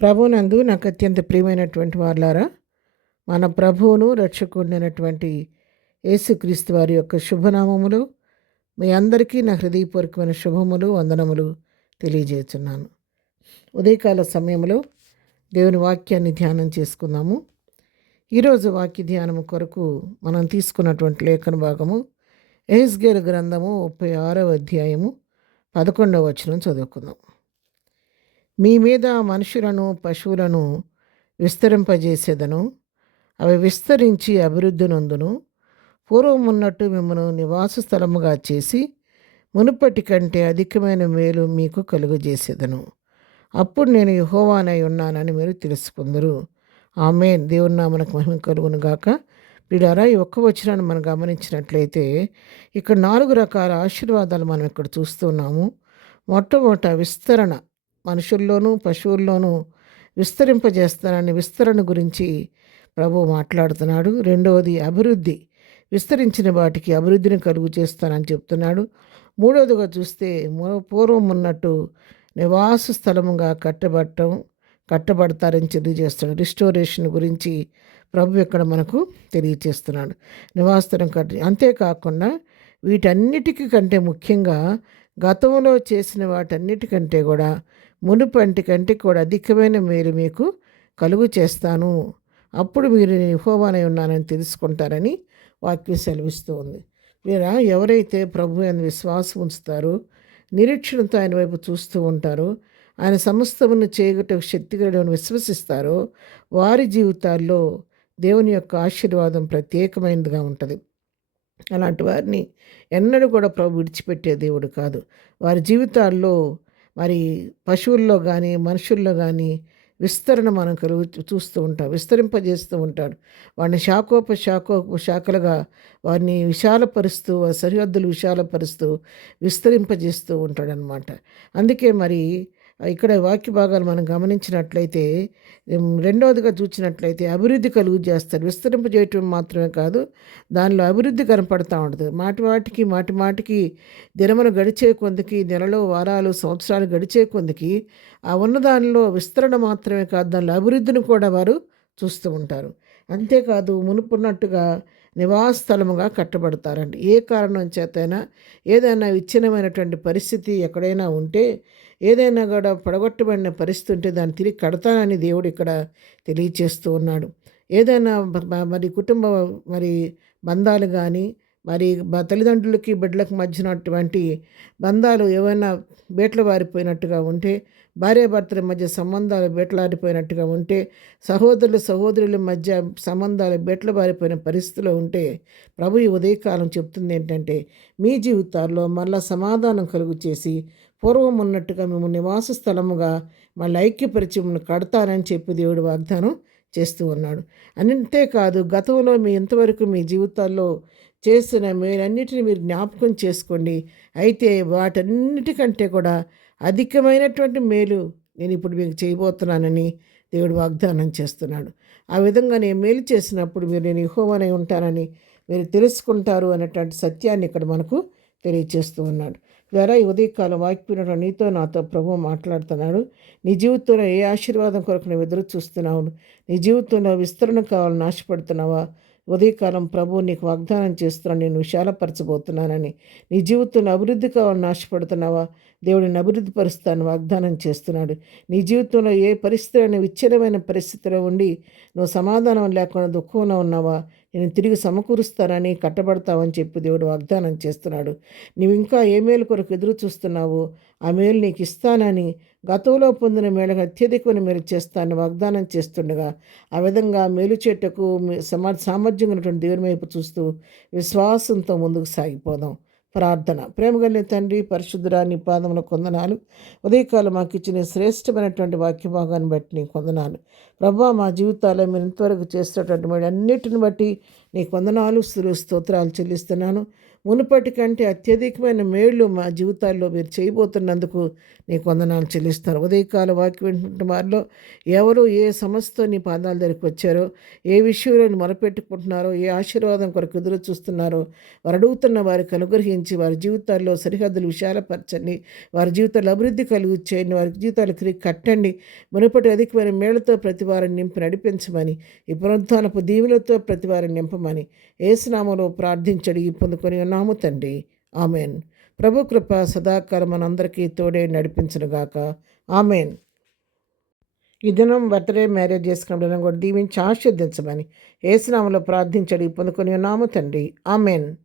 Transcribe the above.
ప్రభునందు నాకు అత్యంత ప్రియమైనటువంటి వారులారా, మన ప్రభువును రక్షకుడినైనటువంటి యేసుక్రీస్తు వారి యొక్క శుభనామములు మీ అందరికీ నా హృదయపూర్వకమైన శుభములు వందనములు తెలియజేస్తున్నాను. ఉదయకాల సమయంలో దేవుని వాక్యాన్ని ధ్యానం చేసుకుందాము. ఈరోజు వాక్య ధ్యానము కొరకు మనం తీసుకున్నటువంటి లేఖన భాగము ఎహెజ్కేలు గ్రంథము 36వ అధ్యాయము 11వ వచనం చదువుకుందాం. మీ మీద మనుషులను పశువులను విస్తరింపజేసేదను, అవి విస్తరించి అభివృద్ధి నొందును. పూర్వం ఉన్నట్టు మిమ్మను నివాస స్థలముగా చేసి మునుపటి కంటే అధికమైన మేలు మీకు కలుగజేసేదను. అప్పుడు నేను యెహోవానై ఉన్నానని మీరు తెలుసుకుందరు. ఆమేన్. దేవుని నామమునకు మహిమ కలుగును గాక. ప్రియులారా, ఈ ఒక్క వచనాన్ని మనం గమనించినట్లయితే ఇక్కడ 4 రకాల ఆశీర్వాదాలు మనం ఇక్కడ చూస్తున్నాము. మొట్టమొదట విస్తరణ, మనుషుల్లోనూ పశువుల్లోనూ విస్తరింపజేస్తానని విస్తరణ గురించి ప్రభువు మాట్లాడుతున్నాడు. రెండవది అభివృద్ధి, విస్తరించిన వాటికి అభివృద్ధిని కలుగు చేస్తానని చెప్తున్నాడు. మూడవదిగా చూస్తే పూర్వం ఉన్నట్టు నివాస స్థలముగా కట్టబడతారని తెలియజేస్తున్నాడు. రిస్టోరేషన్ గురించి ప్రభు ఇక్కడ మనకు తెలియజేస్తున్నాడు. నివాస స్థలం అంతేకాకుండా వీటన్నిటికీ కంటే ముఖ్యంగా గతంలో చేసిన వాటన్నిటికంటే కూడా మునుపటి కంటే కూడా అధికమైన మేలు మీకు కలుగు చేస్తాను. అప్పుడు మీరు నేను యెహోవానై ఉన్నానని తెలుసుకుంటారని వాక్యం సెలవిస్తూ ఉంది. వీరా ఎవరైతే ప్రభు అని విశ్వాసం ఉంచుతారో, నిరీక్షణతో ఆయన వైపు చూస్తూ ఉంటారో, ఆయన సమస్తమును చేయగటకు శక్తిగలని విశ్వసిస్తారో, వారి జీవితాల్లో దేవుని యొక్క ఆశీర్వాదం ప్రత్యేకమైనదిగా ఉంటుంది. అలాంటి వారిని ఎన్నడూ కూడా ప్రభు విడిచిపెట్టే దేవుడు కాదు. వారి జీవితాల్లో మరి పశువుల్లో కానీ మనుషుల్లో కానీ విస్తరణ మనం చూస్తూ ఉంటాం. విస్తరింపజేస్తూ ఉంటాడు. వాడిని శాఖలుగా వారిని విశాలపరుస్తూ, సరిహద్దులు విశాలపరుస్తూ విస్తరింపజేస్తూ ఉంటాడనమాట. అందుకే మరి ఇక్కడ వాక్య భాగాలు మనం గమనించినట్లయితే, రెండవదిగా చూసినట్లయితే అభివృద్ధి కలుగు చేస్తాడు. విస్తరింపజేయటం మాత్రమే కాదు, దానిలో అభివృద్ధి కనపడతా ఉంటుంది. మాటి మాటికి దినములు గడిచే కొందికి, నెలలు, వారాలు, సంవత్సరాలు గడిచే కొందికి ఆ ఉన్నదానిలో విస్తరణ మాత్రమే కాదు, దానిలో అభివృద్ధిని కూడా వారు చూస్తూ ఉంటారు. అంతేకాదు మునుపున్నట్టుగా నివాస స్థలముగా కట్టబడతారండి. ఏ కారణం చేతైనా ఏదైనా విచ్ఛిన్నమైనటువంటి పరిస్థితి ఎక్కడైనా ఉంటే, ఏదైనా కూడా పడగొట్టబడిన పరిస్థితి ఉంటే దాన్ని తిరిగి కడతానని దేవుడు ఇక్కడ తెలియచేస్తూ ఉన్నాడు. ఏదైనా మరి కుటుంబ మరి బంధాలు కానీ, మరి తల్లిదండ్రులకి బిడ్డలకు మధ్యనటువంటి బంధాలు ఏవైనా బేట్లు వారిపోయినట్టుగా ఉంటే, భార్యాభర్తల మధ్య సంబంధాలు బేటలాడిపోయినట్టుగా ఉంటే, సహోదరుల మధ్య సంబంధాలు బేట్లు బారిపోయిన పరిస్థితిలో ఉంటే, ప్రభు ఈ ఉదయకాలం చెప్తుంది ఏంటంటే, మీ జీవితాల్లో మళ్ళా సమాధానం కలుగు చేసి పూర్వం ఉన్నట్టుగా మేము నివాస స్థలముగా మళ్ళీ ఐక్యపరిచి మిమ్మల్ని కడతానని చెప్పి దేవుడు వాగ్దానం చేస్తూ ఉన్నాడు. అంతేకాదు గతంలో ఇంతవరకు మీ జీవితాల్లో చేసిన మేలన్నిటిని మీరు జ్ఞాపకం చేసుకోండి. అయితే వాటన్నిటికంటే కూడా అధికమైనటువంటి మేలు నేను ఇప్పుడు మీకు చేయబోతున్నానని దేవుడు వాగ్దానం చేస్తున్నాడు. ఆ విధంగా నేను మేలు చేసినప్పుడు మీరు నేను యెహోవానై ఉంటానని మీరు తెలుసుకుంటారు అనేటువంటి సత్యాన్ని ఇక్కడ మనకు తెలియచేస్తూ ఉన్నాడు. ద్వారా ఈ ఉదయకాలం వాక్యం నీతో నాతో ప్రభు మాట్లాడుతున్నాడు. నీ జీవితంలో ఏ ఆశీర్వాదం కొరకు నువ్వు ఎదురు చూస్తున్నావు? నీ జీవితంలో విస్తరణ కావాలని ఆశపడుతున్నావా? ఉదయకాలం ప్రభు నీకు వాగ్దానం చేస్తున్నాను, నేను విశాలపరచబోతున్నానని. నీ జీవితంలో అభివృద్ధి కావాలని ఆశపడుతున్నావా? దేవుడిని అభివృద్ధి పరుస్తాను వాగ్దానం చేస్తున్నాడు. నీ జీవితంలో ఏ పరిస్థితి విచ్ఛిన్నమైన పరిస్థితిలో ఉండి నువ్వు సమాధానం లేకుండా దుఃఖంలో ఉన్నావా? నేను తిరిగి సమకూరుస్తానని, కట్టబడతావని చెప్పి దేవుడు వాగ్దానం చేస్తున్నాడు. నీవు ఇంకా ఏ మేలు కొరకు ఎదురు చూస్తున్నావో ఆ మేలు నీకు ఇస్తానని, గతంలో పొందిన మేలుగా అత్యధికమైన మేలు చేస్తానని వాగ్దానం చేస్తుండగా, ఆ విధంగా మేలు చేటకు సామర్థ్యం ఉన్నటువంటి దేవుని వైపు చూస్తూ విశ్వాసంతో ముందుకు సాగిపోదాం. ప్రార్థన. ప్రేమ కలిగిన తండ్రి, పరిశుద్ధుడా, నీ పాదములకు వందనాలు. ఉదయకాలం మాకు ఇచ్చిన శ్రేష్టమైనటువంటి వాక్య భాగాన్ని బట్టి నీకు వందనాలు. ప్రభా, మా జీవితాల్లో మీరు ఇంతవరకు చేసేటటువంటి అన్నిటిని బట్టి నీకు వందనాలు, స్తోత్రాలు చెల్లిస్తున్నాను. మునుపటి కంటే అత్యధికమైన మేళ్ళు మా జీవితాల్లో మీరు చేయబోతున్నందుకు నీకు వందనాలు చెల్లిస్తారు. ఉదయకాల వాక్యం వింటున్న వారిలో ఎవరు ఏ సమస్యతో నీ పాదాల దగ్గరికి వచ్చారో, ఏ విషయంలో మొరపెట్టుకుంటున్నారో, ఏ ఆశీర్వాదం కొరకు ఎదురు చూస్తున్నారో వారు అడుగుతున్న వారికి అనుగ్రహించి వారి జీవితాల్లో సరిహద్దులు విశాలపరచండి. వారి జీవితాల్లో అభివృద్ధి కలుగు చేయండి. వారి జీవితాలు తిరిగి కట్టండి. మునుపటి అధికమైన మేళ్లతో ప్రతి వారిని నింపి నడిపించమని, ఈ పునరుత్థానపు దీవులతో ప్రతి వారిని నింపమని యేసు నామములో ప్రార్థించి అడిగి పొందుకొని ఉన్నాము తండ్రి. ఆమెన్. ప్రభు కృప సదాకాలం మనందరికీ తోడే నడిపించునుగాక. ఆమెన్. ఈ దినం బర్త్డే మ్యారేజ్ చేసుకున్న కూడా దీవించి ఆశీర్వదించమని యేసు నామములో ప్రార్థించి అడిగి పొందుకొని ఉన్నాము తండ్రి. ఆమెన్.